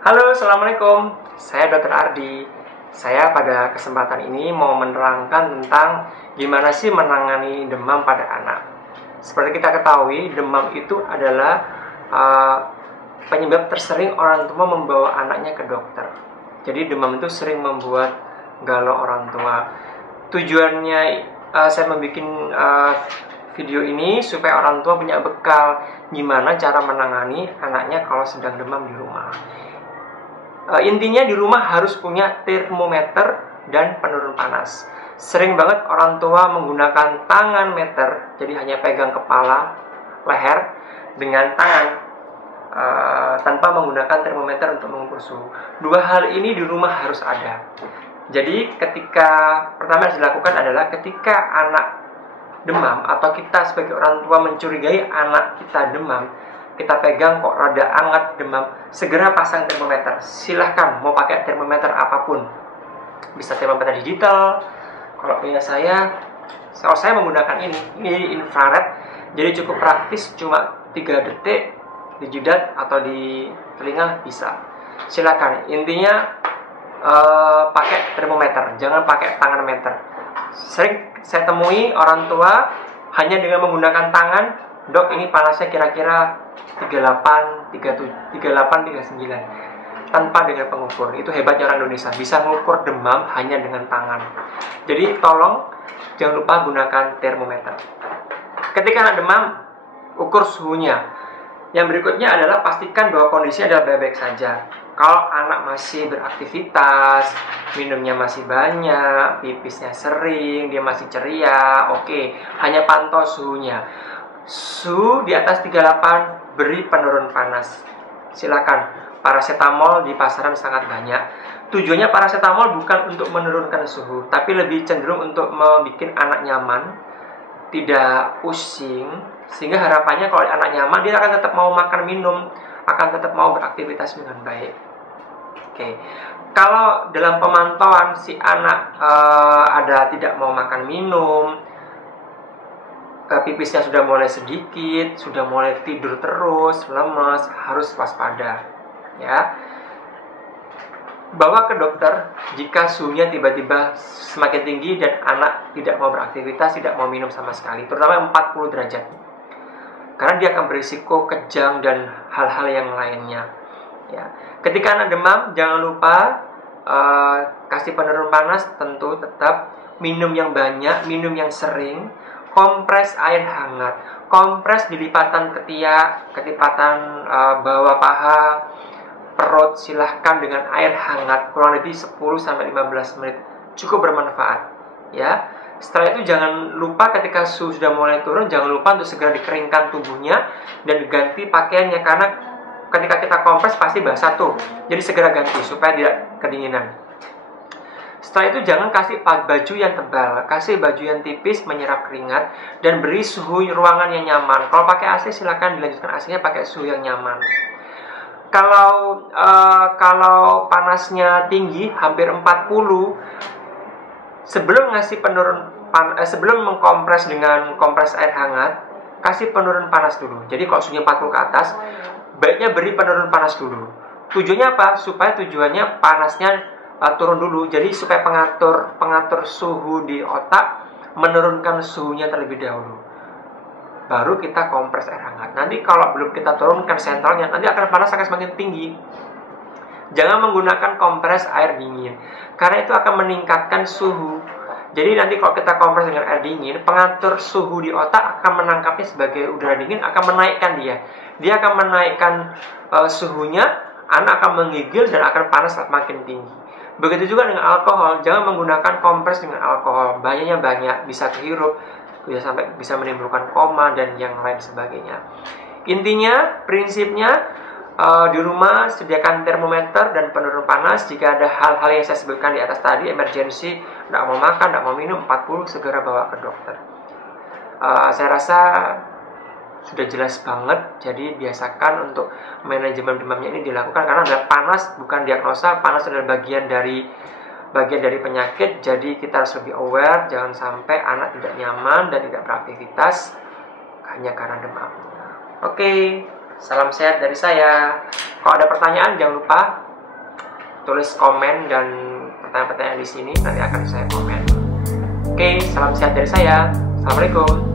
Halo, Assalamualaikum. Saya Dr. Ardi. Saya pada kesempatan ini mau menerangkan tentang gimana sih menangani demam pada anak. Seperti kita ketahui, demam itu adalah penyebab tersering orang tua membawa anaknya ke dokter. Jadi demam itu sering membuat galau orang tua. Tujuannya saya membuat video ini supaya orang tua punya bekal gimana cara menangani anaknya kalau sedang demam di rumah. Intinya di rumah harus punya termometer dan penurun panas. Sering banget orang tua menggunakan tangan meter, jadi hanya pegang kepala, leher dengan tangan tanpa menggunakan termometer untuk mengukur suhu. Dua hal ini di rumah harus ada. Jadi pertama yang dilakukan adalah ketika anak demam atau kita sebagai orang tua mencurigai anak kita demam, kita pegang kok rada hangat demam, segera pasang termometer. Silahkan mau pakai termometer apapun, bisa termometer digital. Kalau punya saya menggunakan ini infrared, jadi cukup praktis, cuma 3 detik di jidat atau di telinga bisa. Silakan, intinya pakai termometer, jangan pakai tangan meter. Sering saya temui orang tua hanya dengan menggunakan tangan, dok ini panasnya kira-kira 38, 39, tanpa dengan pengukur. Itu hebatnya orang Indonesia, bisa mengukur demam hanya dengan tangan. Jadi tolong jangan lupa gunakan termometer. Ketika anak demam, ukur suhunya. Yang berikutnya adalah pastikan bahwa kondisinya adalah baik-baik saja. Kalau anak masih beraktivitas, minumnya masih banyak, pipisnya sering, dia masih ceria, oke, hanya pantau suhunya. Suhu di atas 38, beri penurun panas. Silakan, paracetamol di pasaran sangat banyak. Tujuannya paracetamol bukan untuk menurunkan suhu, tapi lebih cenderung untuk membuat anak nyaman, tidak pusing, sehingga harapannya kalau anak nyaman, dia akan tetap mau makan minum, akan tetap mau beraktivitas dengan baik. Oke. Kalau dalam pemantauan si anak ada tidak mau makan minum, pipisnya sudah mulai sedikit, sudah mulai tidur terus, lemas, harus waspada, ya. Bawa ke dokter jika suhunya tiba-tiba semakin tinggi dan anak tidak mau beraktivitas, tidak mau minum sama sekali, terutama 40 derajat. Karena dia akan berisiko kejang dan hal-hal yang lainnya. Ya. Ketika anak demam, jangan lupa kasih penurun panas, tentu tetap minum yang banyak, minum yang sering, kompres air hangat, kompres di lipatan ketiak, ketipatan bawah paha, perut, silahkan dengan air hangat kurang lebih 10-15 menit, cukup bermanfaat, ya. Setelah itu jangan lupa ketika suhu sudah mulai turun, jangan lupa untuk segera dikeringkan tubuhnya dan diganti pakaiannya, karena ketika kita kompres pasti basah tuh, jadi segera ganti supaya tidak kedinginan. Setelah itu jangan kasih baju yang tebal, kasih baju yang tipis menyerap keringat dan beri suhu ruangan yang nyaman. Kalau pakai AC silakan dilanjutkan AC-nya pakai suhu yang nyaman. Kalau panasnya tinggi hampir 40, sebelum mengkompres dengan kompres air hangat, kasih penurun panas dulu. Jadi kalau suhunya 40 ke atas, baiknya beri penurun panas dulu. Tujuannya apa? Supaya panasnya turun dulu. Jadi supaya pengatur suhu di otak menurunkan suhunya terlebih dahulu. Baru kita kompres air hangat. Nanti kalau belum kita turunkan sentralnya, nanti panas akan semakin tinggi. Jangan menggunakan kompres air dingin, karena itu akan meningkatkan suhu. Jadi nanti kalau kita kompres dengan air dingin, pengatur suhu di otak akan menangkapnya sebagai udara dingin, akan menaikkan dia. Dia akan menaikkan suhunya, anak akan menggigil dan akan panas makin tinggi. Begitu juga dengan alkohol, jangan menggunakan kompres dengan alkohol. Banyaknya banyak, bisa kehirup, bisa menimbulkan koma dan yang lain sebagainya. Intinya, prinsipnya di rumah sediakan termometer dan penurun panas. Jika ada hal-hal yang saya sebutkan di atas tadi, emergensi, tidak mau makan, tidak mau minum, 40, segera bawa ke dokter. Saya rasa sudah jelas banget. Jadi biasakan untuk manajemen demamnya ini dilakukan, karena ada panas bukan diagnosa, panas adalah bagian dari penyakit. Jadi kita harus lebih aware, jangan sampai anak tidak nyaman dan tidak beraktivitas hanya karena demam. Oke, salam sehat dari saya. Kalau ada pertanyaan jangan lupa tulis komen dan pertanyaan-pertanyaan di sini, nanti akan saya komen. Oke, salam sehat dari saya. Assalamualaikum.